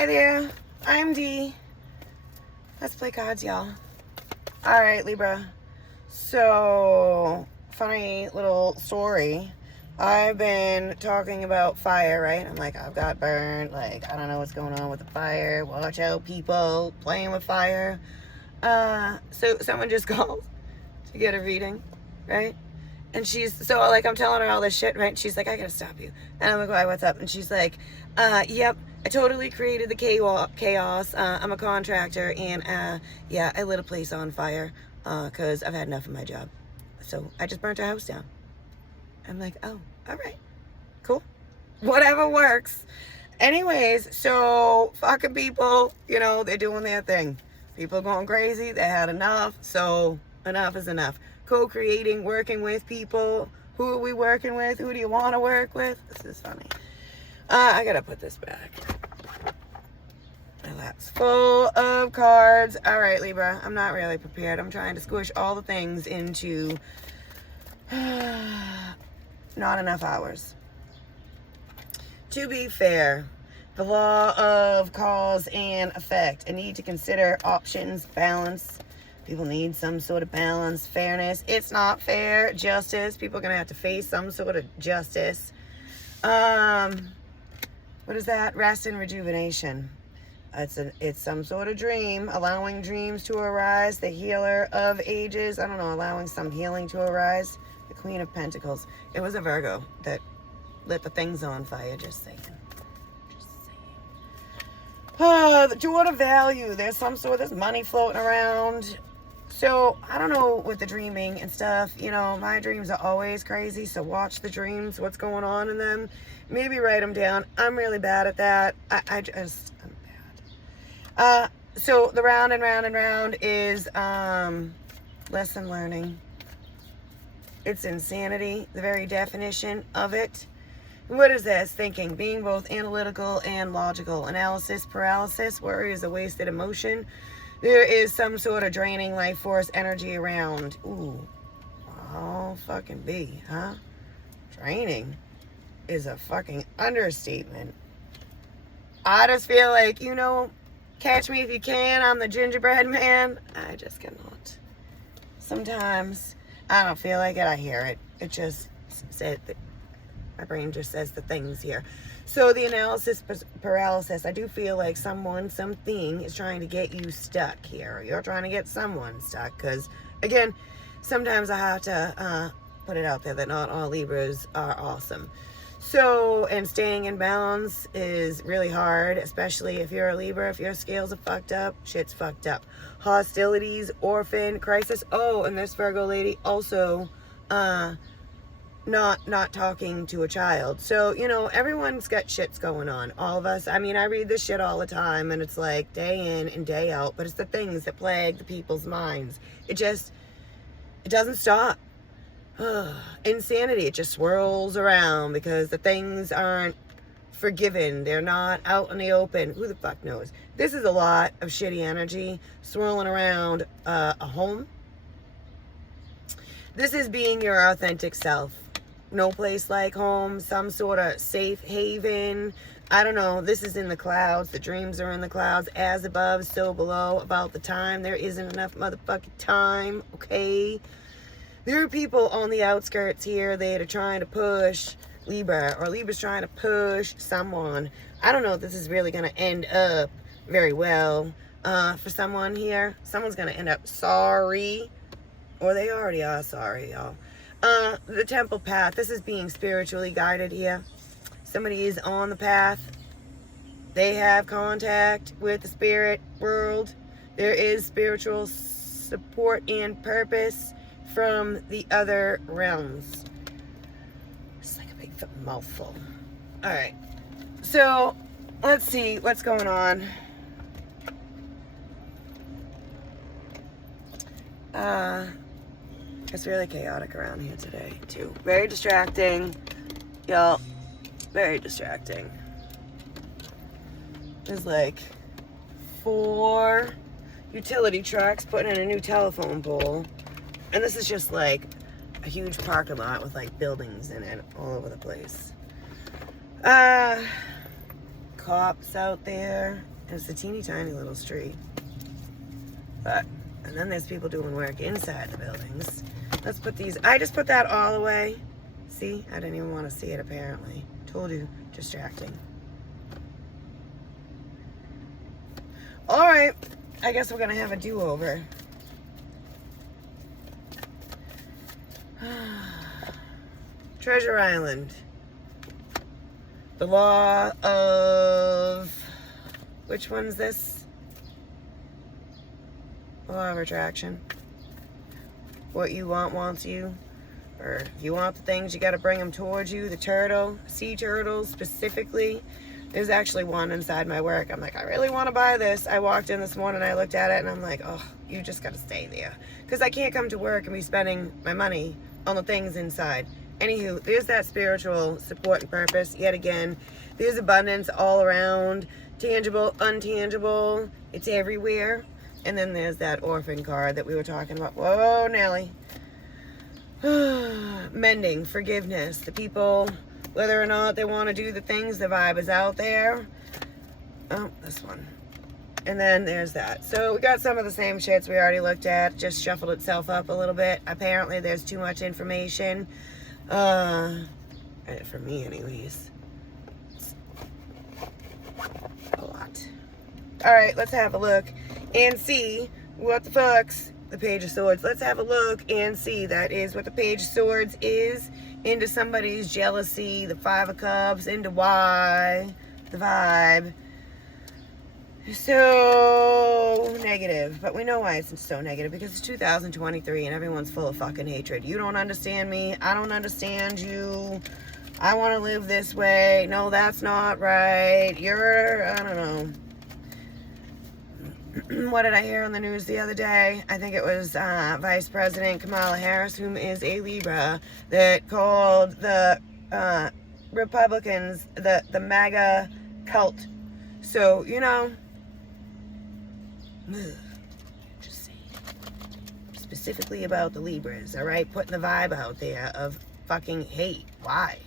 Hi there, I'm Dee. Let's play cards, y'all. All right, Libra. So, funny little story. I've been talking about fire, right? I'm like, I've got burnt. Like, I don't know what's going on with the fire. Watch out, people playing with fire. So someone just called to get a reading, right? And she's, so like, I'm telling her all this shit, right? She's like, I gotta stop you. And I'm like, why, what's up? And she's like, yep, I totally created the chaos. I'm a contractor, and yeah, I lit a place on fire, cause I've had enough of my job. So I just burnt a house down. I'm like, oh, all right, cool. Whatever works. Anyways, so fucking people, you know, they're doing their thing. People going crazy, they had enough, so enough is enough. Co-creating, working with people. Who are we working with? Who do you want to work with? This is funny. I gotta put this back. My lap's full of cards. All right, Libra, I'm not really prepared. I'm trying to squish all the things into not enough hours. To be fair, the law of cause and effect. I need to consider options, balance. People need some sort of balance, fairness. It's not fair. Justice. People are going to have to face some sort of justice. What is that? Rest and rejuvenation. It's some sort of dream. Allowing dreams to arise. The healer of ages. I don't know. Allowing some healing to arise. The Queen of Pentacles. It was a Virgo that lit the things on fire. Just saying. The Jewel of Value. There's some sort of money floating around. So, I don't know with the dreaming and stuff, you know, my dreams are always crazy, so watch the dreams, what's going on in them. Maybe write them down. I'm really bad at that. I'm bad. So, the round and round and round is lesson learning. It's insanity, the very definition of it. What is this? Thinking, being both analytical and logical. Analysis, paralysis, worry is a wasted emotion. There is some sort of draining life force energy around. Ooh. Oh, fucking B, huh? Draining is a fucking understatement. I just feel like, you know, catch me if you can. I'm the gingerbread man. I just cannot. Sometimes I don't feel like it. I hear it. It just said that my brain just says the things here. So the analysis paralysis, I do feel like someone, something is trying to get you stuck here. You're trying to get someone stuck. Because, again, sometimes I have to put it out there that not all Libras are awesome. So, and staying in balance is really hard, especially if you're a Libra. If your scales are fucked up, shit's fucked up. Hostilities, orphan, crisis. Oh, and this Virgo lady also not talking to a child. So, you know, everyone's got shits going on. All of us. I mean, I read this shit all the time, and it's like day in and day out, but it's the things that plague the people's minds. It doesn't stop. Insanity. It just swirls around because the things aren't forgiven. They're not out in the open. Who the fuck knows? This is a lot of shitty energy swirling around a home. This is being your authentic self. No place like home, some sort of safe haven. I don't know. This is in the clouds. The dreams are in the clouds. As above, so below. About the time. There isn't enough motherfucking time. Okay? There are people on the outskirts here that are trying to push Libra, or Libra's trying to push someone. I don't know if this is really going to end up very well for someone here. Someone's going to end up sorry. Or they already are sorry, y'all. The temple path. This is being spiritually guided here. Somebody is on the path. They have contact with the spirit world. There is spiritual support and purpose from the other realms. It's like a big mouthful. All right. So, let's see what's going on. It's really chaotic around here today, too. Very distracting. Y'all, very distracting. There's like 4 utility trucks putting in a new telephone pole. And this is just like a huge parking lot with like buildings in it all over the place. cops out there. And it's a teeny tiny little street. And then there's people doing work inside the buildings. Let's put these, I just put that all away. See, I didn't even want to see it apparently. Told you, distracting. All right, I guess we're gonna have a do-over. Treasure Island. The law of, which one's this? Law of attraction. What you want wants you. Or if you want the things, you got to bring them towards you. The turtle, sea turtles specifically. There's actually one inside my work. I'm like, I really want to buy this. I walked in this morning, I looked at it, and I'm like, oh, you just got to stay there. Because I can't come to work and be spending my money on the things inside. Anywho, there's that spiritual support and purpose. Yet again, there's abundance all around. Tangible, untangible. It's everywhere. And then there's that orphan card that we were talking about. Whoa, Nelly. Mending, forgiveness. The people, whether or not they want to do the things, the vibe is out there. Oh, this one. And then there's that. So we got some of the same shits we already looked at. Just shuffled itself up a little bit. Apparently there's too much information. For me anyways. A lot. Alright, let's have a look and see what the fuck's the Page of Swords. Let's have a look and see. That is what the Page of Swords is. Into somebody's jealousy, the Five of Cups, into why, the vibe. So negative, but we know why it's so negative, because it's 2023 and everyone's full of fucking hatred. You don't understand me, I don't understand you, I want to live this way, no, that's not right, you're, I don't know. What did I hear on the news the other day? I think it was Vice President Kamala Harris, whom is a Libra, that called the Republicans the MAGA cult. So, you know, just saying. Specifically about the Libras, all right? Putting the vibe out there of fucking hate. Why?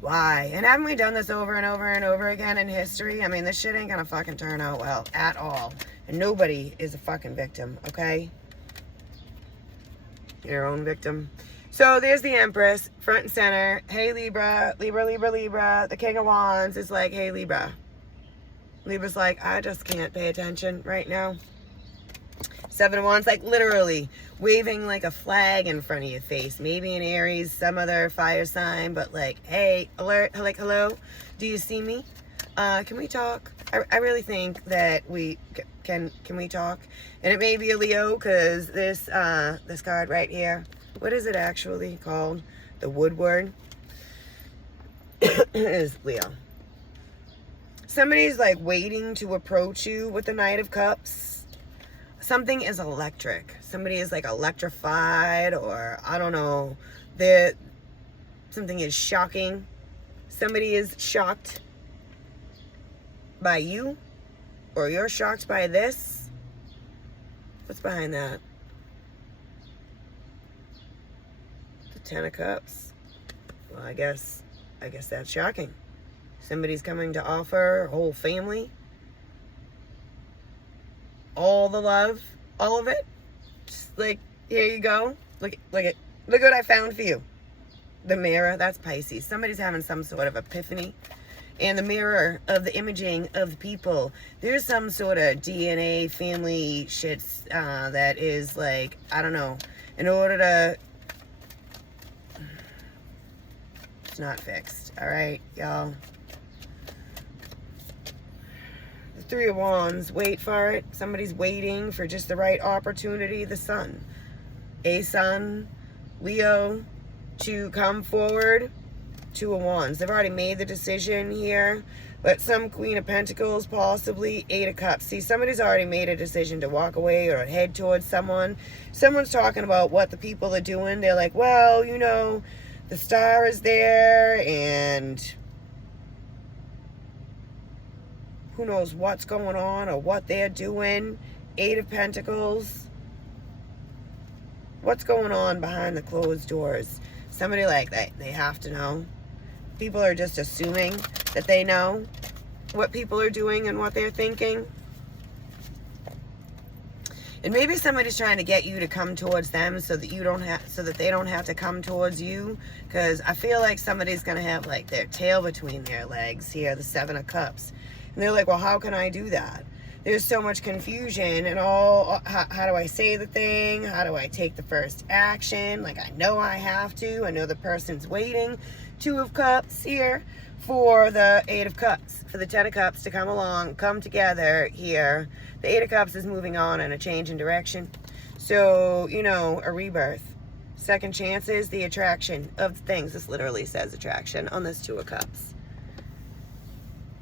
Why? And haven't we done this over and over and over again in history? I mean, this shit ain't gonna fucking turn out well at all. And nobody is a fucking victim, okay? Your own victim. So there's the Empress, front and center. Hey, Libra, Libra, Libra, Libra. The King of Wands is like, hey, Libra. Libra's like, I just can't pay attention right now. Seven of Wands, like literally waving like a flag in front of your face. Maybe an Aries, some other fire sign, but like, hey, alert, like, hello, do you see me? Can we talk? I really think that we can we talk? And it may be a Leo, because this card right here, what is it actually called? The Woodward is Leo. Somebody's like waiting to approach you with the Knight of Cups. Something is electric. Somebody is like electrified, or I don't know. Something is shocking. Somebody is shocked by you, or you're shocked by this. What's behind that? The Ten of Cups. Well, I guess that's shocking. Somebody's coming to offer a whole family all the love, all of it. Just like, here you go. Look what I found for you. The mirror, that's Pisces. Somebody's having some sort of epiphany. And the mirror of the imaging of the people. There's some sort of DNA family shits that is like, I don't know, in order to, it's not fixed. All right, y'all. Three of Wands, wait for it. Somebody's waiting for just the right opportunity. The Sun, a Sun, Leo, to come forward. Two of Wands. They've already made the decision here, but some Queen of Pentacles, possibly Eight of Cups. See, somebody's already made a decision to walk away or head towards someone. Someone's talking about what the people are doing. They're like, well, you know, the star is there, and who knows what's going on or what they're doing. Eight of Pentacles. What's going on behind the closed doors? Somebody like that, they have to know. People are just assuming. that they know what people are doing and what they're thinking. And maybe somebody's trying to get you to come towards them so that they don't have to come towards you. Because I feel like somebody's going to have like their tail between their legs here, the Seven of Cups. And they're like, well, how can I do that? There's so much confusion and how do I say the thing? How do I take the first action? Like, I know I have to. I know the person's waiting. Two of Cups here for the Eight of Cups, for the Ten of Cups to come along, come together here. The Eight of Cups is moving on in a change in direction. So, you know, a rebirth. Second chances, the attraction of things. This literally says attraction on this Two of Cups.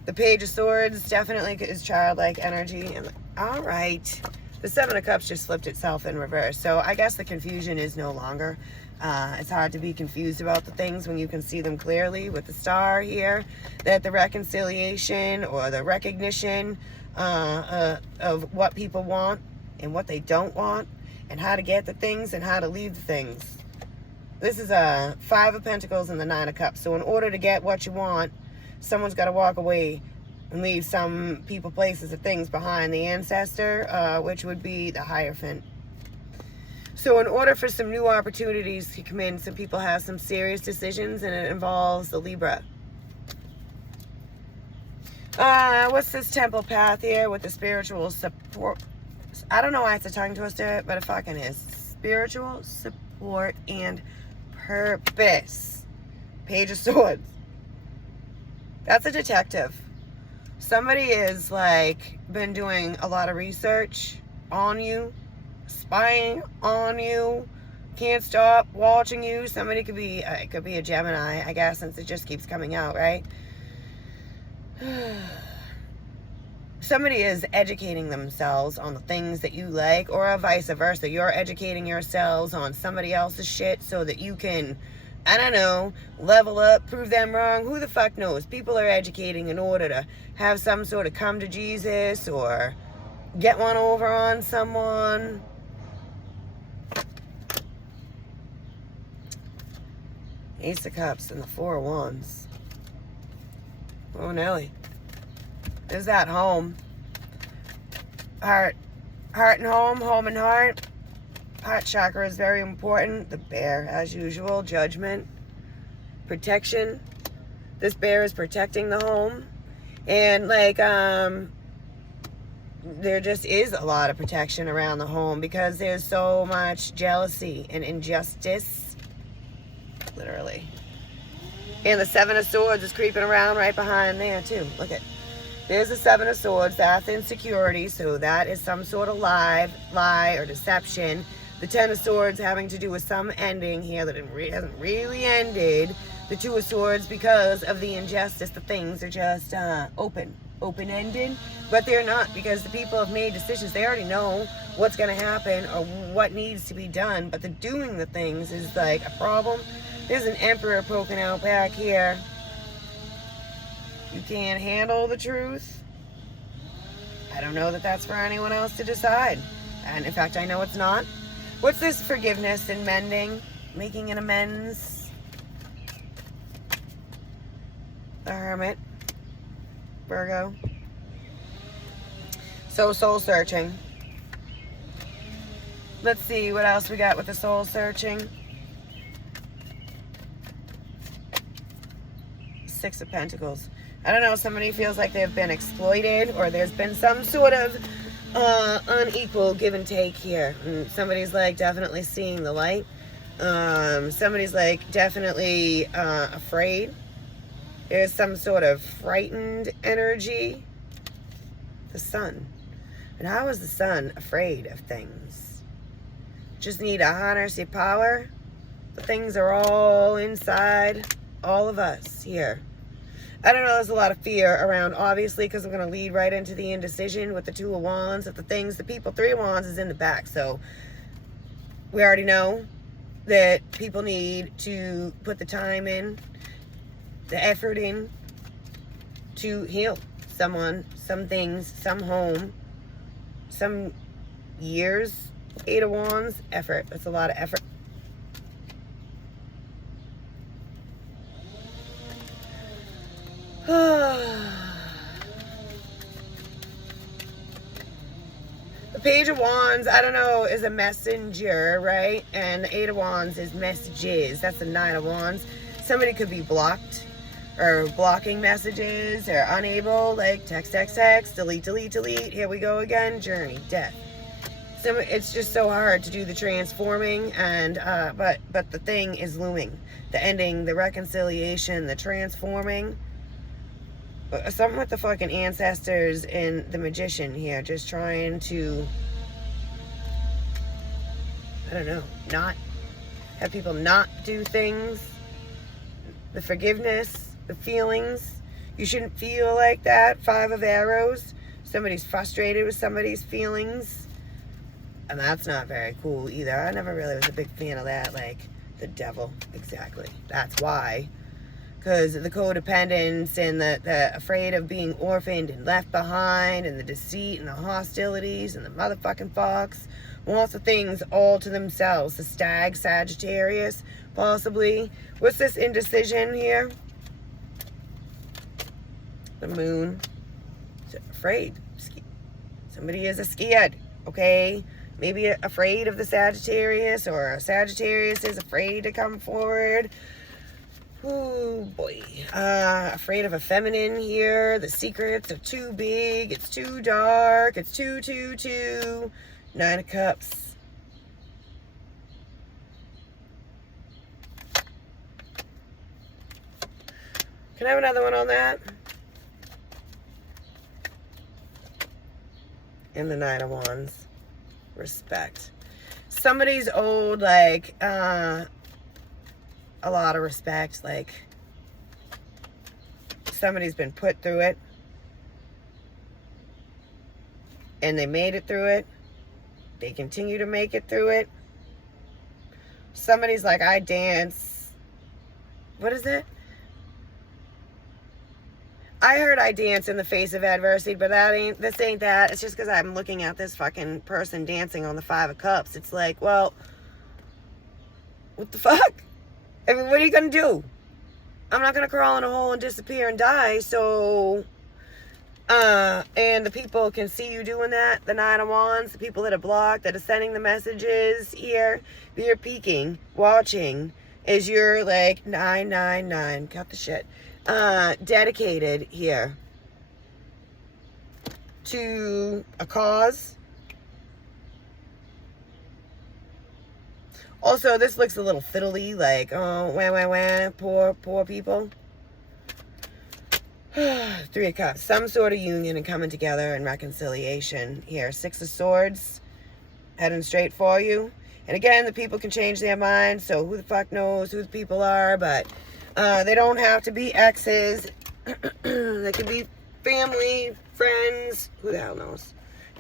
The Page of Swords definitely is childlike energy. And all right. The Seven of Cups just flipped itself in reverse. So I guess the confusion is no longer. It's hard to be confused about the things when you can see them clearly with the star here. That the reconciliation or the recognition of what people want and what they don't want and how to get the things and how to leave the things. This is a Five of Pentacles and the Nine of Cups. So in order to get what you want, someone's got to walk away and leave some people, places, or things behind. The Ancestor, which would be the Hierophant. So in order for some new opportunities to come in, some people have some serious decisions, and it involves the Libra. What's this Temple path here with the spiritual support? I don't know why it's a tongue twister, but it fucking is. Spiritual support and purpose. Page of Swords. That's a detective. Somebody is like been doing a lot of research on you, spying on you, can't stop watching you. Somebody could be, it could be a Gemini, I guess, since it just keeps coming out, right? Somebody is educating themselves on the things that you like, or vice versa. You're educating yourselves on somebody else's shit so that you can, I don't know, level up, prove them wrong. Who the fuck knows? People are educating in order to have some sort of come to Jesus or get one over on someone. Ace of Cups and the Four of Wands. Oh, Nelly. Is that home? Heart. Heart and home. Home and heart. Heart chakra is very important. The Bear, as usual. Judgment. Protection. This bear is protecting the home. And, like, there just is a lot of protection around the home because there's so much jealousy and injustice. Literally. And the Seven of Swords is creeping around right behind there, too. Look at. There's the Seven of Swords. That's insecurity. So that is some sort of lie or deception. The Ten of Swords having to do with some ending here that hasn't really ended. The Two of Swords, because of the injustice, the things are just open-ended. But they're not, because the people have made decisions. They already know what's going to happen or what needs to be done. But the doing the things is like a problem. There's an Emperor poking out back here. You can't handle the truth. I don't know that that's for anyone else to decide. And in fact, I know it's not. What's this forgiveness and mending? Making an amends. The Hermit. Virgo. So soul searching. Let's see what else we got with the soul searching. Six of Pentacles. I don't know, somebody feels like they've been exploited or there's been some sort of unequal give and take here. And somebody's like definitely seeing the light. Somebody's like definitely afraid. There's some sort of frightened energy. The Sun. And how is the Sun afraid of things? Just need to harness your power. The things are all inside all of us here. I don't know, there's a lot of fear around, obviously, because I'm going to lead right into the indecision with the Two of Wands, of the things, the people. Three of Wands is in the back, so we already know that people need to put the time in, the effort in, to heal someone, some things, some home, some years. Eight of Wands, effort. That's a lot of effort. The Page of Wands, I don't know, is a messenger, right? And the Eight of Wands is messages. That's the Nine of Wands. Somebody could be blocked or blocking messages or unable, like text, delete, here we go again, journey, death. So it's just so hard to do the transforming, and but the thing is looming. The ending, the reconciliation, the transforming. Something with the fucking ancestors and the magician here, just trying to, I don't know, not have people not do things. The forgiveness, the feelings. You shouldn't feel like that. Five of Arrows. Somebody's frustrated with somebody's feelings. And that's not very cool either. I never really was a big fan of that. Like, the devil. Exactly. That's why. Because the codependence and the afraid of being orphaned and left behind and the deceit and the hostilities and the motherfucking fox wants the things all to themselves. The stag, Sagittarius, possibly. What's this indecision here? The moon. Afraid. Somebody is scared, okay? Maybe afraid of the Sagittarius, or a Sagittarius is afraid to come forward. Oh boy. Afraid of a feminine here. The secrets are too big. It's too dark. It's too. Nine of Cups. Can I have another one on that? And the Nine of Wands. Respect. Somebody's owed, like, a lot of respect. Like, somebody's been put through it and they made it through it. They continue to make it through it. Somebody's like, I dance. What is it? I heard I dance in the face of adversity, but this ain't that. It's just because I'm looking at this fucking person dancing on the Five of Cups. It's like, well, what the fuck? I mean, what are you going to do? I'm not going to crawl in a hole and disappear and die, so... and the people can see you doing that, the Nine of Wands, the people that are blocked, that are sending the messages here, you're peeking, watching, as you're like, 999, cut the shit, dedicated here to a cause. Also, this looks a little fiddly, like, oh, wah, poor people. Three of Cups. Some sort of union and coming together and reconciliation here. Six of Swords. Heading straight for you. And again, the people can change their minds, so who the fuck knows who the people are, but they don't have to be exes. They can be family, friends, who the hell knows.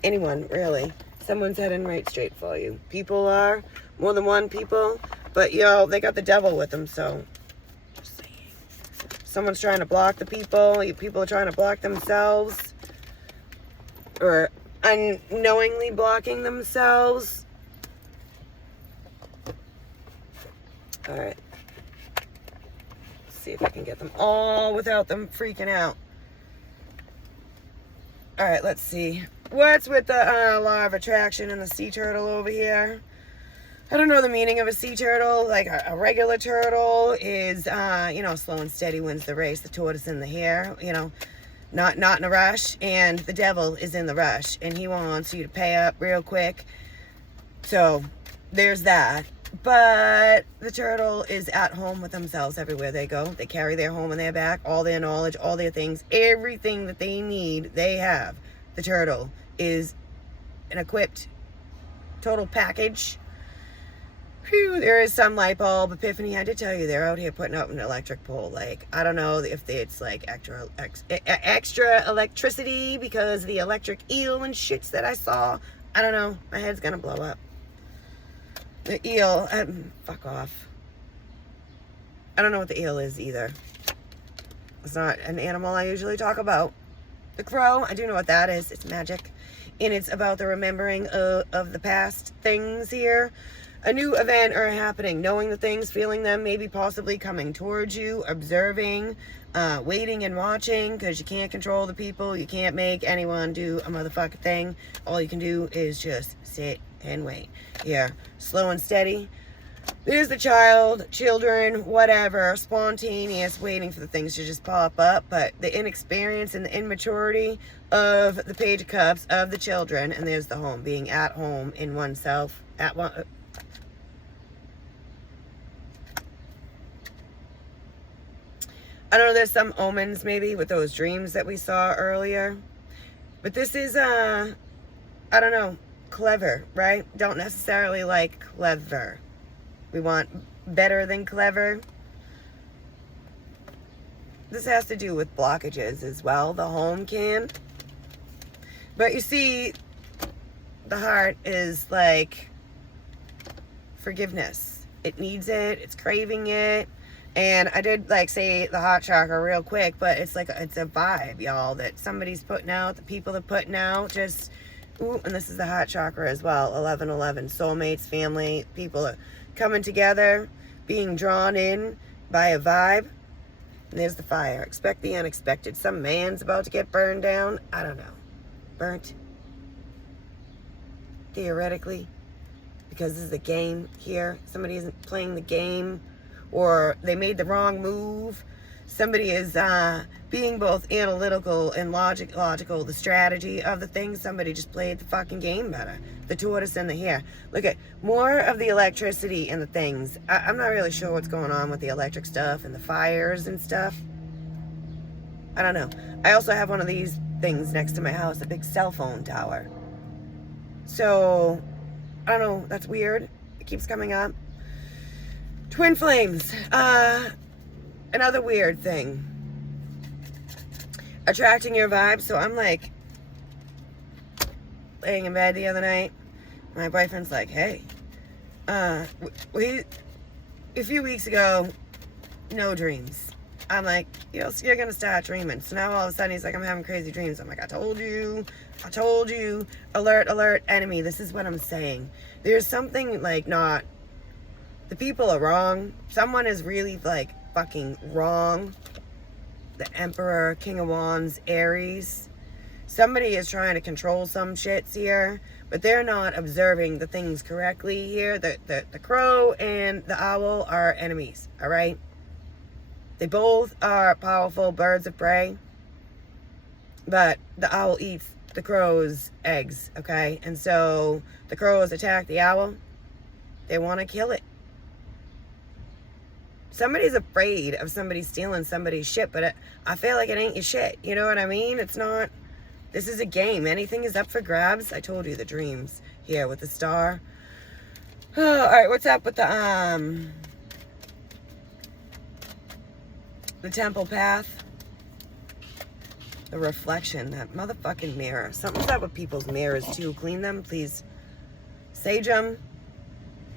Anyone, really. Someone's heading right straight for you. People are, more than one people, but yo, they got the devil with them, so just saying. Someone's trying to block the people. People are trying to block themselves, or unknowingly blocking themselves. All right. Let's see if I can get them all without them freaking out. All right, let's see. What's with the law of attraction and the sea turtle over here? I don't know the meaning of a sea turtle. Like a regular turtle is, slow and steady wins the race. The tortoise in the hare, not in a rush. And the devil is in the rush. And he wants you to pay up real quick. So there's that. But the turtle is at home with themselves everywhere they go. They carry their home on their back, all their knowledge, all their things, everything that they need, they have. The turtle is an equipped total package. Phew, there is some light bulb epiphany. I had to tell you, they're out here putting up an electric pole. Like, I don't know if it's like extra electricity because of the electric eel and shits that I saw. I don't know. My head's gonna blow up. The eel, fuck off. I don't know what the eel is either. It's not an animal I usually talk about. The crow, I do know what that is. It's magic. And it's about the remembering of the past things here. A new event are happening. Knowing the things, feeling them, maybe possibly coming towards you, observing. waiting and watching, because you can't control the people. You can't make anyone do a motherfucking thing. All you can do is just sit and wait. Yeah, slow and steady. There's the children, whatever, spontaneous, waiting for the things to just pop up. But the inexperience and the immaturity of the Page of Cups, of the children, and there's the home, being at home in oneself, at one. I don't know, there's some omens maybe with those dreams that we saw earlier. But this is, I don't know, clever, right? Don't necessarily like clever. We want better than clever. This has to do with blockages as well. The home can. But you see, the heart is like forgiveness. It needs it. It's craving it. And I did like say the heart chakra real quick, but it's like, it's a vibe, y'all, that somebody's putting out, the people are putting out, just, ooh, and this is the heart chakra as well, 1111, soulmates, family, people are coming together, being drawn in by a vibe. And there's the fire. Expect the unexpected. Some man's about to get burned down. I don't know. Burnt. Theoretically. Because this is a game here. Somebody isn't playing the game. Or they made the wrong move. Somebody is being both analytical and logical, the strategy of the thing. Somebody just played the fucking game better. The tortoise and the hare. Look at more of the electricity and the things. I'm not really sure what's going on with the electric stuff and the fires and stuff. I don't know. I also have one of these things next to my house, a big cell phone tower. So, I don't know. That's weird. It keeps coming up. Twin flames. Another weird thing. Attracting your vibe. So I'm like laying in bed the other night. My boyfriend's like, hey, a few weeks ago, no dreams. I'm like, you're going to start dreaming. So now all of a sudden he's like, I'm having crazy dreams. I'm like, I told you, alert, alert, enemy. This is what I'm saying. There's something like not, the people are wrong. Someone is really like fucking wrong. The Emperor, King of Wands, Aries. Somebody is trying to control some shits here, but they're not observing the things correctly here. The crow and the owl are enemies, all right? They both are powerful birds of prey, but the owl eats the crow's eggs, okay? And so the crows attack the owl. They want to kill it. Somebody's afraid of somebody stealing somebody's shit, but I feel like it ain't your shit. You know what I mean? It's not. This is a game. Anything is up for grabs. I told you the dreams here with the star. Oh, all right, what's up with the temple path? The reflection, that motherfucking mirror. Something's up with people's mirrors too. Clean them, please. Sage them.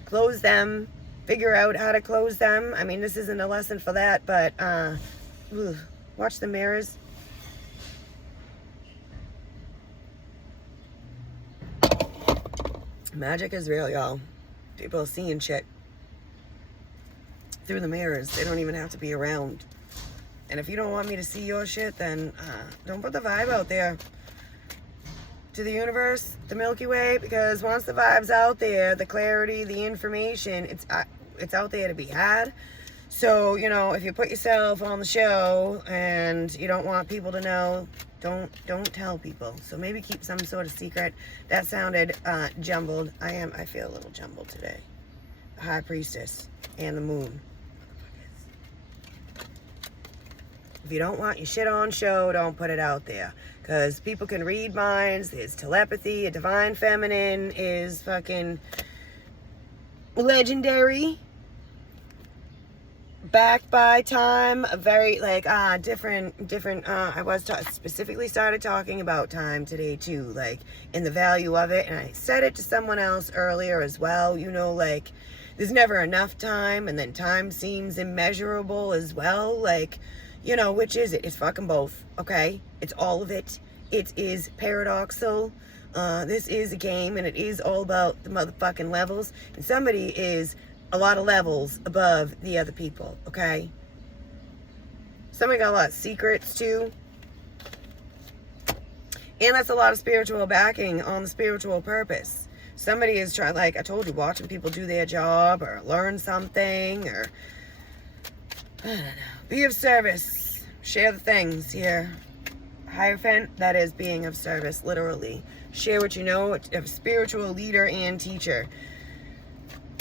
Close them. Figure out how to close them. I mean, this isn't a lesson for that, but watch the mirrors. Magic is real, y'all. People are seeing shit through the mirrors. They don't even have to be around. And if you don't want me to see your shit, then don't put the vibe out there to the universe, the Milky Way, because once the vibe's out there, the clarity, the information, it's out there to be had. So, you know, if you put yourself on the show and you don't want people to know, don't tell people. So maybe keep some sort of secret. That sounded jumbled. I feel a little jumbled today. The High Priestess and the Moon. If you don't want your shit on show, don't put it out there. Because people can read minds. There's telepathy. A divine feminine is fucking legendary. Backed by time, very like different I was specifically started talking about time today too, like in the value of it, and I said it to someone else earlier as well, you know, like there's never enough time, and then time seems immeasurable as well, like, you know, which is it? It's fucking both, okay? It's all of it. It is paradoxal. This is a game, and it is all about the motherfucking levels, and somebody is a lot of levels above the other people, okay? Somebody got a lot of secrets too. And that's a lot of spiritual backing on the spiritual purpose. Somebody is trying, like I told you, watching people do their job or learn something or, I don't know, be of service. Share the things here. Hierophant, that is being of service, literally. Share what you know, a spiritual leader and teacher.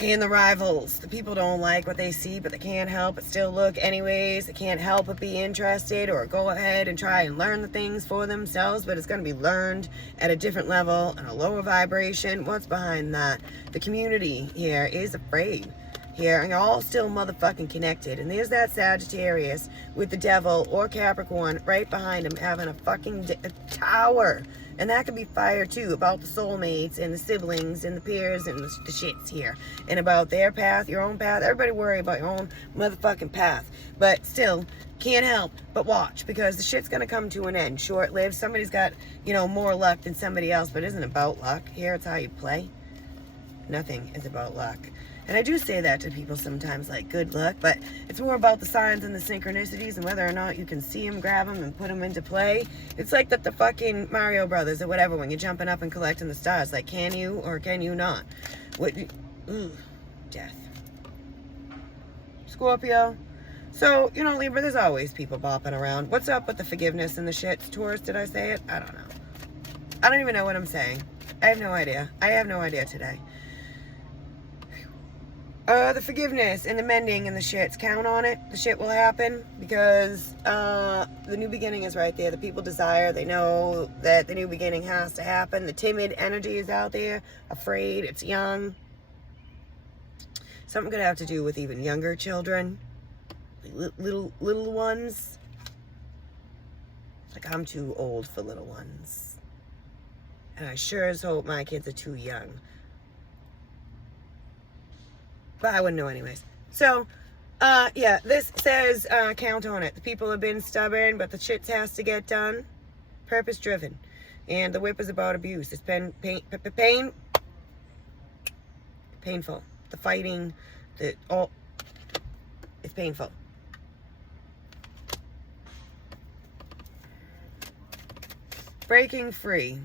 And the rivals. The people don't like what they see, but they can't help but still look anyways. They can't help but be interested or go ahead and try and learn the things for themselves, but it's going to be learned at a different level and a lower vibration. What's behind that? The community here is afraid here, and you're all still motherfucking connected. And there's that Sagittarius with the devil or Capricorn right behind him having a fucking tower. And that could be fire too, about the soulmates and the siblings and the peers and the shits here. And about their path, your own path. Everybody worry about your own motherfucking path. But still, can't help but watch, because the shit's gonna come to an end. Short-lived. Somebody's got, you know, more luck than somebody else, but it isn't about luck. Here, it's how you play. Nothing is about luck. And I do say that to people sometimes, like, good luck, but it's more about the signs and the synchronicities and whether or not you can see them, grab them, and put them into play. It's like the fucking Mario Brothers or whatever, when you're jumping up and collecting the stars. Like, can you or can you not? Death. Scorpio. So, you know, Libra, there's always people bopping around. What's up with the forgiveness and the shits? Taurus, did I say it? I don't know. I don't even know what I'm saying. I have no idea. I have no idea today. The forgiveness and the mending and the shits, count on it. The shit will happen, because the new beginning is right there. The people desire, they know that the new beginning has to happen. The timid energy is out there, afraid, it's young. Something could have to do with even younger children, little ones. Like, I'm too old for little ones, and I sure as hope my kids are too young. But I wouldn't know anyways. So, yeah, this says, count on it. The people have been stubborn, but the shit has to get done. Purpose driven. And the whip is about abuse. It's been painful. The fighting, it's painful. Breaking free.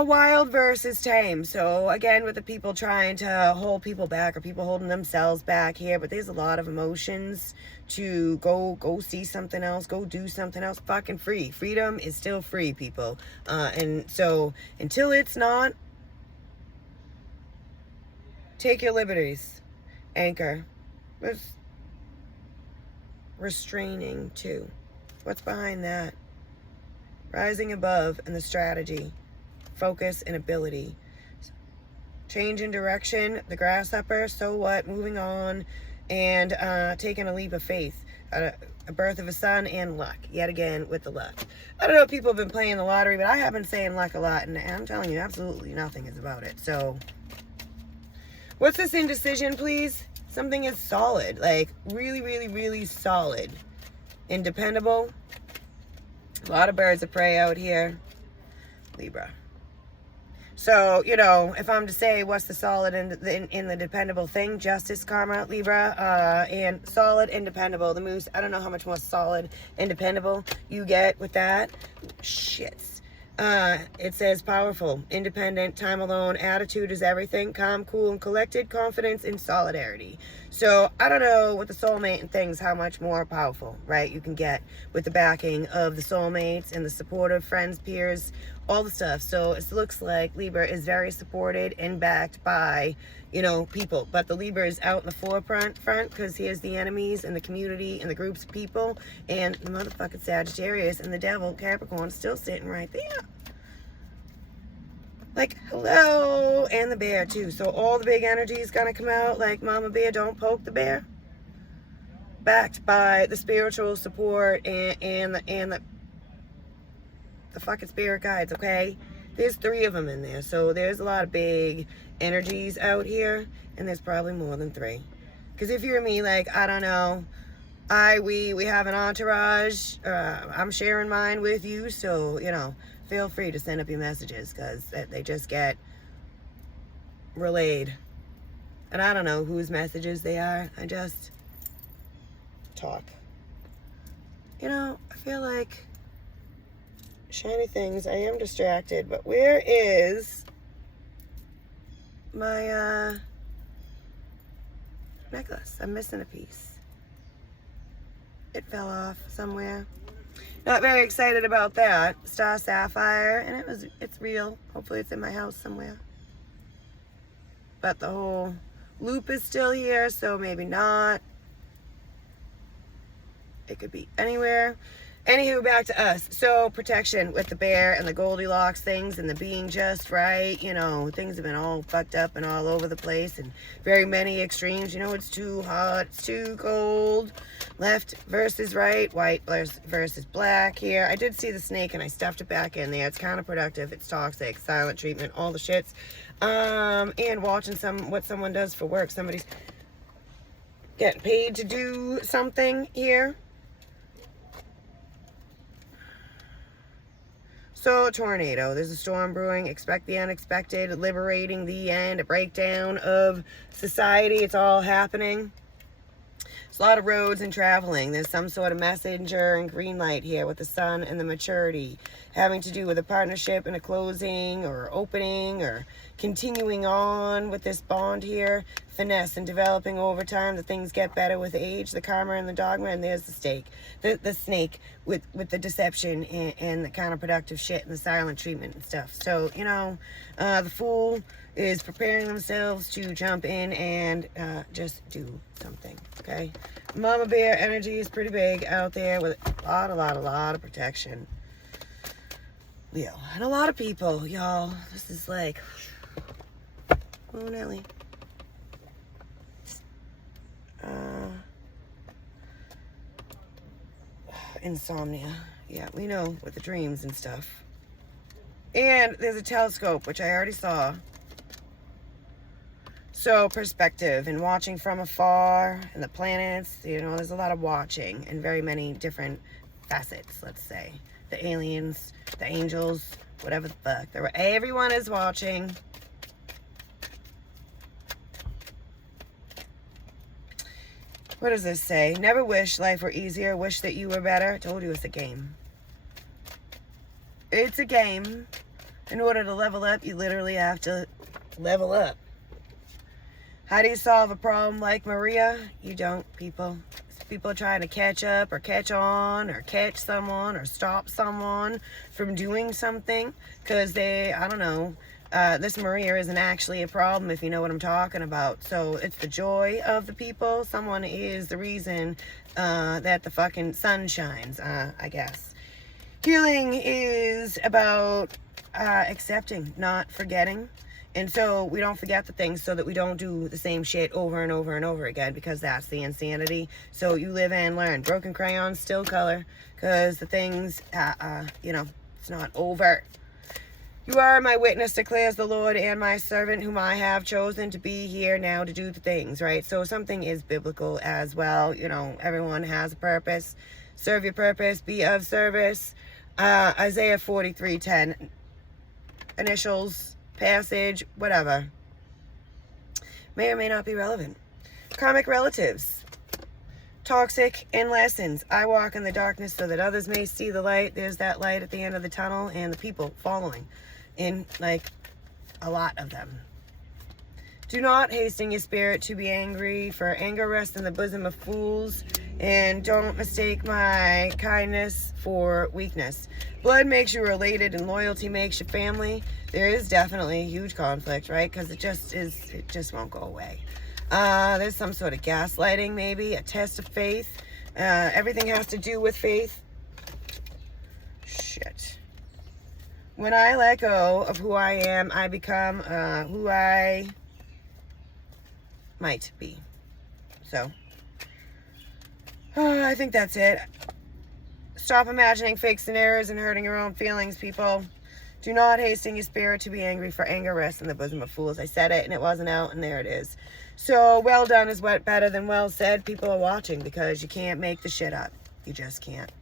Wild versus tame. So again, with the people trying to hold people back, or people holding themselves back here, but there's a lot of emotions to go see something else, go do something else. Fucking free. Freedom is still free, people. And so until it's not, take your liberties. Anchor. There's restraining too. What's behind that? Rising above and the strategy. Focus and ability. Change in direction, the grasshopper, so what, moving on, and taking a leap of faith. A birth of a son and luck, yet again with the luck. I don't know if people have been playing the lottery, but I have been saying luck a lot, and I'm telling you, absolutely nothing is about it. So, what's this indecision, please? Something is solid, like really, really, really solid and dependable. A lot of birds of prey out here. Libra. So, you know, if I'm to say what's the solid and in the dependable thing, justice, karma, Libra, and solid and dependable. The moose, I don't know how much more solid and dependable you get with that. Shits. It says powerful, independent, time alone, attitude is everything, calm, cool, and collected, confidence, and solidarity. So, I don't know with the soulmate and things how much more powerful, right, you can get with the backing of the soulmates and the supportive friends, peers, all the stuff. So, it looks like Libra is very supported and backed by, you know, people. But the Libra is out in the forefront because he has the enemies and the community and the groups of people. And the motherfucking Sagittarius and the devil, Capricorn, still sitting right there. Like, hello, and the bear too. So all the big energy is gonna come out. Like, Mama Bear, don't poke the bear. Backed by the spiritual support and the fucking spirit guides. Okay, there's 3 of them in there, so there's a lot of big energies out here, and there's probably more than 3. Because if you're me, like, I don't know, we have an entourage. I'm sharing mine with you, so you know. Feel free to send up your messages, because they just get relayed. And I don't know whose messages they are. I just talk. You know, I feel like shiny things. I am distracted, but where is my necklace? I'm missing a piece. It fell off somewhere. Not very excited about that. Star sapphire, and it's real. Hopefully it's in my house somewhere. But the whole loop is still here, so maybe not. It could be anywhere. Anywho, back to us. So, protection with the bear and the Goldilocks things and the being just right. You know, things have been all fucked up and all over the place and very many extremes. You know, it's too hot, it's too cold. Left versus right, white versus black here. I did see the snake and I stuffed it back in there. It's counterproductive, it's toxic, silent treatment, all the shits. And watching what someone does for work. Somebody's getting paid to do something here. So, tornado. There's a storm brewing. Expect the unexpected. Liberating the end. A breakdown of society. It's all happening. There's a lot of roads and traveling. There's some sort of messenger and green light here with the sun and the maturity. Having to do with a partnership and a closing or opening or continuing on with this bond here. Finesse and developing over time. The things get better with age. The karma and the dogma. And there's the stake. The snake with the deception and the counterproductive shit and the silent treatment and stuff. So, you know, the fool is preparing themselves to jump in and just do something, okay? Mama bear energy is pretty big out there with a lot of protection. Leo, and a lot of people, y'all. This is like, oh, Nelly. Insomnia. Yeah, we know with the dreams and stuff. And there's a telescope, which I already saw. So, perspective and watching from afar and the planets, you know, there's a lot of watching and very many different facets, let's say. The aliens, the angels, whatever the fuck. Everyone is watching. What does this say? Never wish life were easier. Wish that you were better. I told you it's a game. It's a game. In order to level up, you literally have to level up. How do you solve a problem like Maria? You don't, people. People are trying to catch up or catch on or catch someone or stop someone from doing something because they, I don't know, this Maria isn't actually a problem, if you know what I'm talking about. So it's the joy of the people. Someone is the reason that the fucking sun shines, I guess. Healing is about accepting, not forgetting. And so we don't forget the things so that we don't do the same shit over and over and over again, because that's the insanity. So you live and learn. Broken crayons still color, because the things, you know, it's not over. You are my witness, declares the Lord, and my servant whom I have chosen to be here now to do the things, right? So something is biblical as well. You know, everyone has a purpose. Serve your purpose. Be of service. Isaiah 43:10. Initials, passage, whatever. May or may not be relevant. Karmic relatives. Toxic and lessons. I walk in the darkness so that others may see the light. There's that light at the end of the tunnel and the people following. In like a lot of them. Do not hasten your spirit to be angry, for anger rests in the bosom of fools, and don't mistake my kindness for weakness. Blood makes you related and loyalty makes you family. There is definitely a huge conflict, right? Because it just won't go away. There's some sort of gaslighting, maybe a test of faith. Everything has to do with faith. Shit. When I let go of who I am, I become who I might be. So, I think that's it. Stop imagining fake scenarios and hurting your own feelings, people. Do not hasten your spirit to be angry, for anger rests in the bosom of fools. I said it and it wasn't out, and there it is. So, well done is what better than well said. People are watching because you can't make the shit up. You just can't.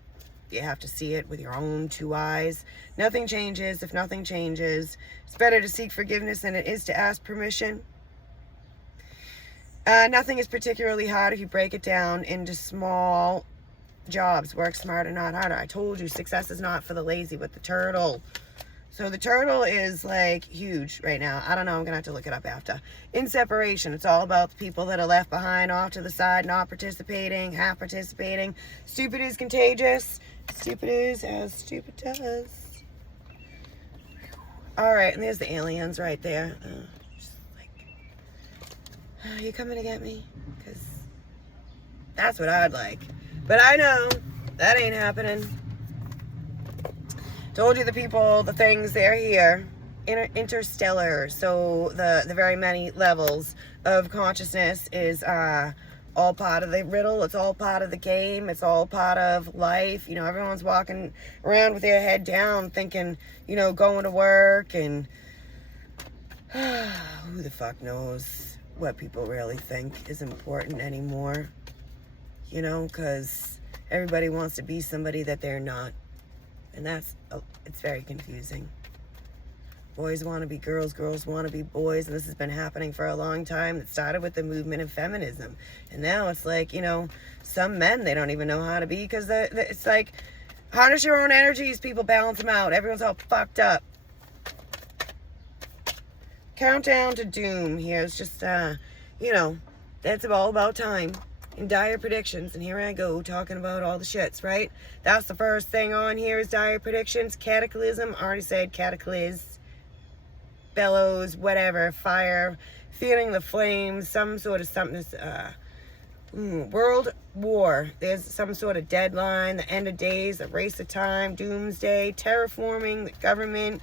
You have to see it with your own two eyes. Nothing changes if nothing changes. It's better to seek forgiveness than it is to ask permission. Nothing is particularly hard if you break it down into small jobs. Work smarter, not harder. I told you, success is not for the lazy with the turtle. So the turtle is like huge right now. I don't know. I'm going to have to look it up after. In separation, it's all about the people that are left behind, off to the side, not participating, half participating. Stupid is contagious. Stupid is as stupid does. All right. And there's the aliens right there. Just like, are you coming to get me? Because that's what I'd like. But I know that ain't happening. Told you the people, the things, they're here. Interstellar. So the very many levels of consciousness is all part of the riddle. It's all part of the game. It's all part of life. You know, everyone's walking around with their head down thinking, you know, going to work, and who the fuck knows what people really think is important anymore. You know, because everybody wants to be somebody that they're not. And it's very confusing. Boys want to be girls, girls want to be boys, and this has been happening for a long time. It started with the movement of feminism. And now it's like, you know, some men, they don't even know how to be, because it's like, harness your own energies, people, balance them out. Everyone's all fucked up. Countdown to doom here. It's just, you know, that's all about time. In dire predictions, and here I go talking about all the shits, right? That's the first thing on here is dire predictions. Cataclysm, already said cataclysm, bellows, whatever, fire, feeling the flames, some sort of something, world war, there's some sort of deadline, the end of days, the race of time, doomsday, terraforming, the government.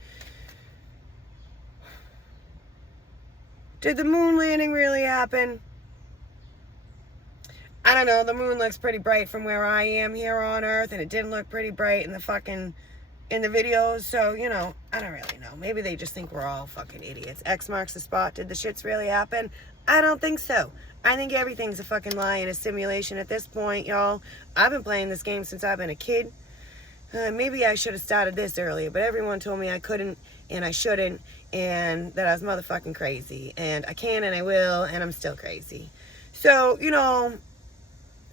Did the moon landing really happen? I don't know, the moon looks pretty bright from where I am here on Earth, and it didn't look pretty bright in the videos, so, you know, I don't really know. Maybe they just think we're all fucking idiots. X marks the spot. Did the shits really happen? I don't think so. I think everything's a fucking lie and a simulation at this point, y'all. I've been playing this game since I've been a kid. Maybe I should have started this earlier, but everyone told me I couldn't, and I shouldn't, and that I was motherfucking crazy. And I can, and I will, and I'm still crazy. So, you know,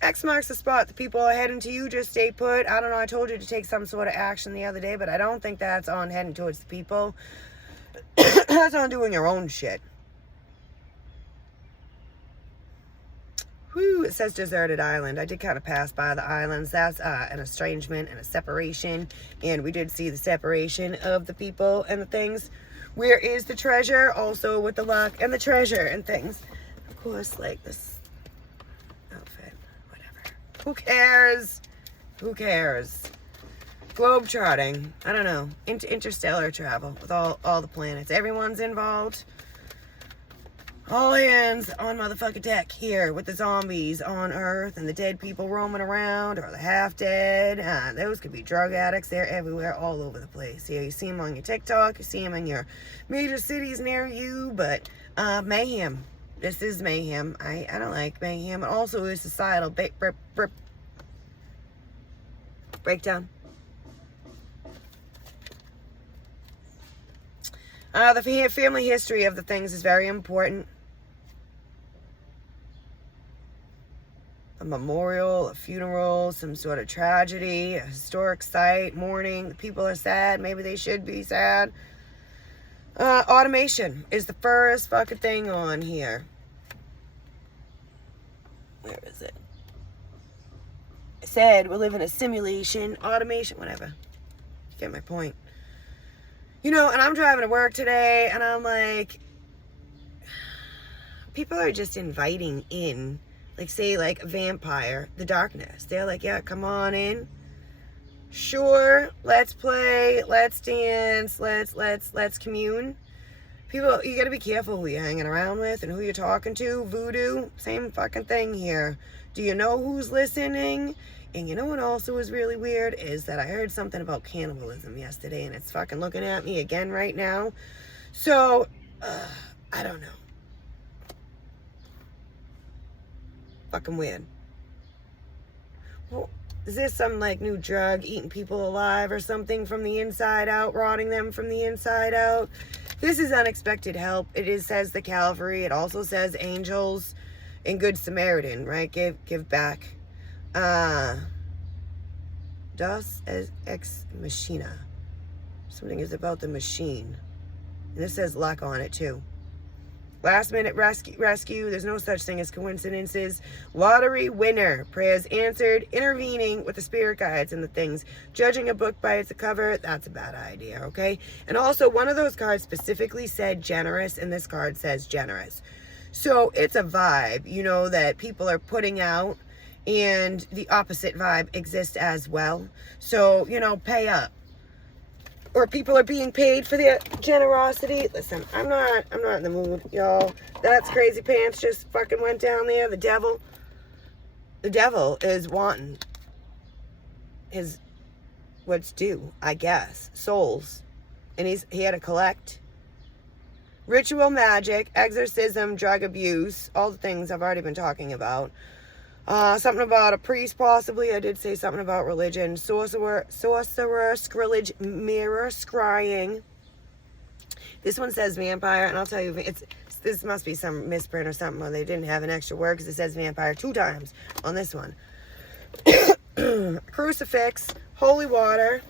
X marks the spot. The people are heading to you. Just stay put. I don't know. I told you to take some sort of action the other day, but I don't think that's on heading towards the people. That's on doing your own shit. Whew, it says deserted island. I did kind of pass by the islands. That's an estrangement and a separation. And we did see the separation of the people and the things. Where is the treasure? Also with the luck and the treasure and things. Of course, like this outfit. Whatever. Who cares? Who cares? Globe charting. I don't know. Interstellar travel with all the planets. Everyone's involved. All hands on motherfucking deck here with the zombies on Earth and the dead people roaming around, or the half dead. Those could be drug addicts. They're everywhere, all over the place. Yeah, you see them on your TikTok, you see them in your major cities near you, but mayhem. This is mayhem. I don't like mayhem. And also a societal breakdown. The family history of the things is very important. A memorial, a funeral, some sort of tragedy, a historic site, mourning. The people are sad. Maybe they should be sad. Automation is the first fucking thing on here. Where is it? I said we live in a simulation, automation, whatever. You get my point. You know, and I'm driving to work today, and I'm like, people are just inviting in, like, say, like, a vampire, the darkness. They're like, yeah, come on in. Sure, let's play, let's dance, let's commune. People, you gotta be careful who you're hanging around with and who you're talking to. Voodoo, same fucking thing here. Do you know who's listening? And you know what also is really weird is that I heard something about cannibalism yesterday, and it's fucking looking at me again right now. So, I don't know. Fucking weird. Well, is this some like new drug, eating people alive or something from the inside out, rotting them from the inside out? This is unexpected help. It says the Calvary. It also says angels. in Good Samaritan, right? Give back. Das ex machina. Something is about the machine. And this says luck on it too. Last minute rescue. There's no such thing as coincidences. Lottery winner. Prayers answered. Intervening with the spirit guides and the things. Judging a book by its cover. That's a bad idea, okay? And also, one of those cards specifically said generous, and this card says generous. So it's a vibe, you know, that people are putting out, and the opposite vibe exists as well. So, you know, pay up. Or people are being paid for their generosity. Listen, I'm not in the mood, y'all. That's crazy pants just fucking went down there. The devil is wanting what's due, I guess. Souls. And he had to collect. Ritual magic, exorcism, drug abuse, all the things I've already been talking about. Something about a priest, possibly. I did say something about religion. Sorcerer, scrillage, mirror, scrying. This one says vampire, and I'll tell you, this must be some misprint or something, or they didn't have an extra word, because it says vampire 2 times on this one. Crucifix, holy water.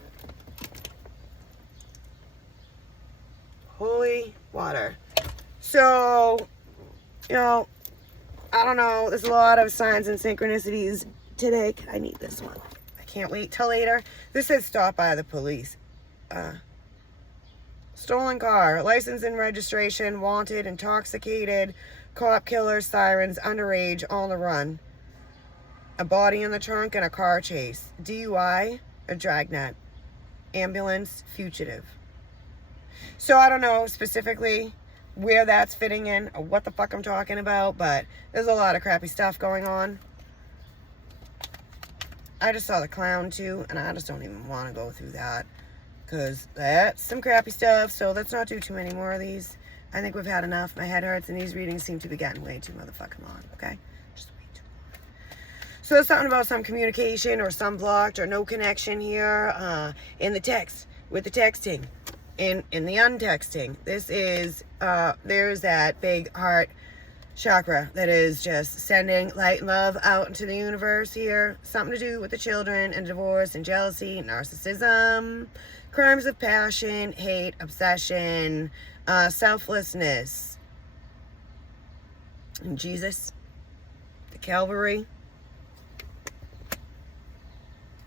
Holy water. So, you know, I don't know. There's a lot of signs and synchronicities today. I need this one. I can't wait till later. This says stopped by the police. Stolen car. License and registration. Wanted. Intoxicated. Cop killers. Sirens. Underage. On the run. A body in the trunk and a car chase. DUI. A dragnet. Ambulance. Fugitive. So I don't know specifically where that's fitting in or what the fuck I'm talking about, but there's a lot of crappy stuff going on. I just saw the clown too, and I just don't even want to go through that, because that's some crappy stuff. So let's not do too many more of these. I think we've had enough. My head hurts, and these readings seem to be getting way too motherfucking long, okay? Just way too long. So there's something about some communication or some blocked or no connection here in the text, with the texting. In the untexting, this is, there's that big heart chakra that is just sending light and love out into the universe here. Something to do with the children and divorce and jealousy, narcissism, crimes of passion, hate, obsession, selflessness. And Jesus, the Calvary.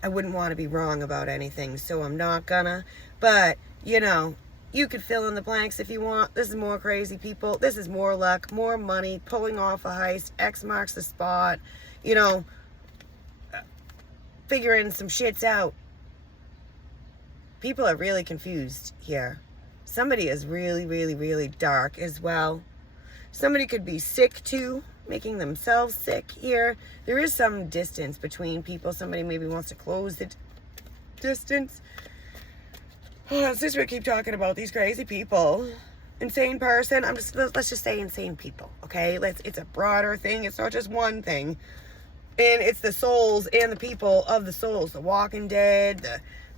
I wouldn't want to be wrong about anything, so I'm not gonna, but you know, you could fill in the blanks if you want. This is more crazy people. This is more luck, more money, pulling off a heist. X marks the spot. You know, figuring some shits out. People are really confused here. Somebody is really, really, really dark as well. Somebody could be sick too, making themselves sick here. There is some distance between people. Somebody maybe wants to close the distance. Since we keep talking about these crazy people, insane person, let's just say insane people, okay? It's a broader thing. It's not just one thing. And it's the souls and the people of the souls, the Walking Dead,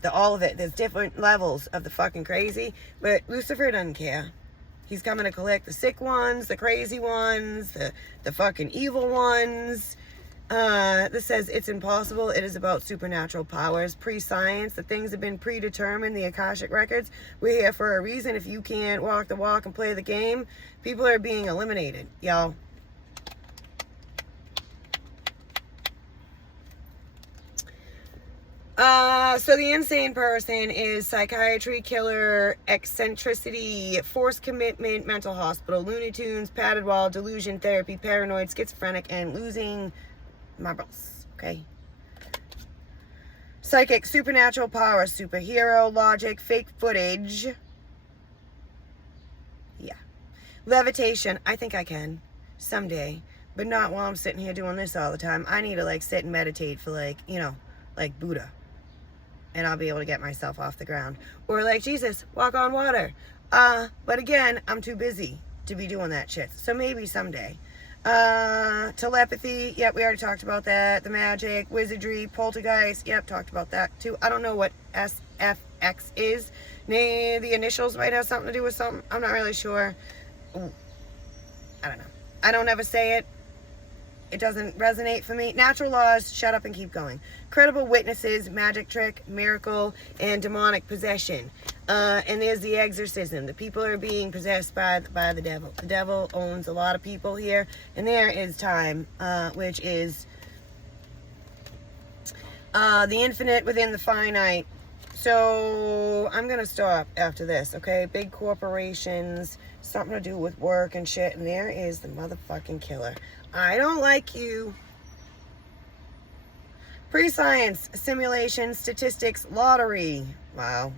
the all of it. There's different levels of the fucking crazy, but Lucifer doesn't care. He's coming to collect the sick ones, the crazy ones, the fucking evil ones. This says it's impossible. It is about supernatural powers, pre-science. The things have been predetermined. The Akashic records. We're here for a reason. If you can't walk the walk and play the game, people are being eliminated, y'all. So the insane person is psychiatry, killer, eccentricity, forced commitment, mental hospital, Looney Tunes, padded wall, delusion, therapy, paranoid, schizophrenic, and losing marbles, okay? Psychic, supernatural power, superhero, logic, fake footage. Yeah. Levitation, I think I can someday, but not while I'm sitting here doing this all the time. I need to like sit and meditate for like, you know, like Buddha. And I'll be able to get myself off the ground. Or like Jesus, walk on water. But again, I'm too busy to be doing that shit. So maybe someday. Telepathy, yep, we already talked about that. The magic, wizardry, poltergeist, yep, talked about that too. I don't know what SFX is. The initials might have something to do with something. I'm not really sure. Ooh, I don't know. I don't ever say it. It doesn't resonate for me. Natural laws, shut up and keep going. Credible witnesses, magic trick, miracle, and demonic possession. And there's the exorcism. The people are being possessed by the devil. The devil owns a lot of people here. And there is time, which is the infinite within the finite. So I'm going to stop after this, okay? Big corporations, something to do with work and shit. And there is the motherfucking killer. I don't like you. Pre-science, simulation, statistics, lottery. Wow.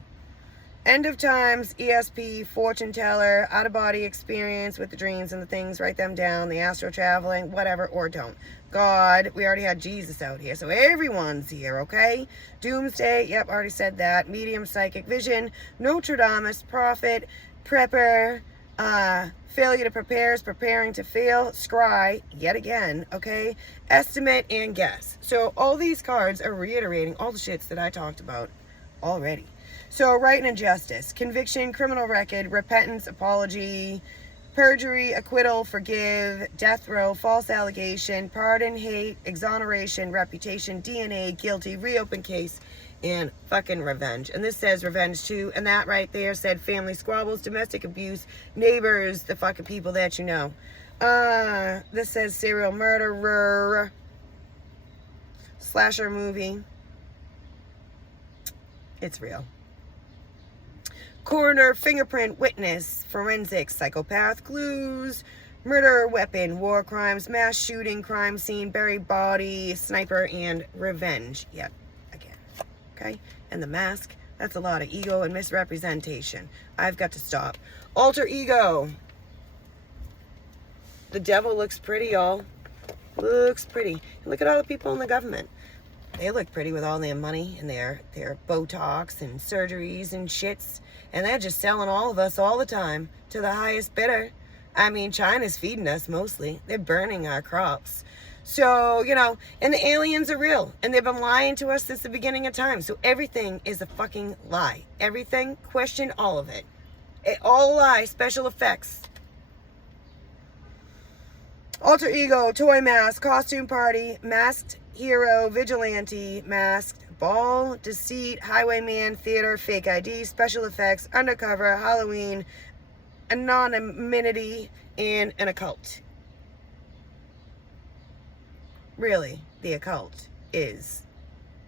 End of times, ESP, fortune teller, out-of-body experience with the dreams and the things, write them down, the astral traveling, whatever, or don't. God, we already had Jesus out here, so everyone's here, okay? Doomsday, yep, already said that. Medium, psychic, vision, Nostradamus, prophet, prepper, failure to prepare is preparing to fail, scry, yet again, okay? Estimate and guess. So all these cards are reiterating all the shits that I talked about already. So right and injustice, conviction, criminal record, repentance, apology, perjury, acquittal, forgive, death row, false allegation, pardon, hate, exoneration, reputation, DNA, guilty, reopen case, and fucking revenge. And this says revenge too. And that right there said family squabbles, domestic abuse, neighbors, the fucking people that you know. This says serial murderer, slasher movie. It's real. Coroner, fingerprint, witness, forensics, psychopath, clues, murder, weapon, war crimes, mass shooting, crime scene, buried body, sniper, and revenge. Yep, again. Okay? And the mask, that's a lot of ego and misrepresentation. I've got to stop. Alter ego. The devil looks pretty, y'all. Looks pretty. And look at all the people in the government. They look pretty with all their money and their Botox and surgeries and shits. And they're just selling all of us all the time to the highest bidder. I mean, China's feeding us mostly. They're burning our crops. So, you know, and the aliens are real. And they've been lying to us since the beginning of time. So everything is a fucking lie. Everything, question all of it. All lies, special effects. Alter ego, toy mask, costume party, masked hero, vigilante, masked ball, deceit, highwayman, theater, fake ID, special effects, undercover, Halloween, anonymity, and an occult. Really, the occult is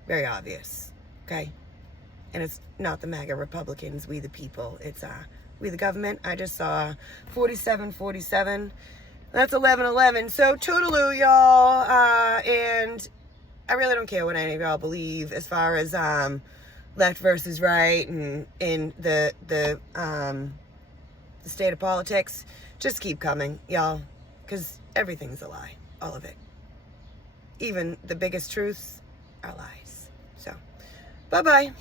very obvious, okay? And it's not the MAGA Republicans, we the people. It's we the government. I just saw 4747. That's 1111. So toodaloo, y'all. And I really don't care what any of y'all believe as far as left versus right and in the state of politics. Just keep coming, y'all, because everything's a lie, all of it. Even the biggest truths are lies. So, bye-bye.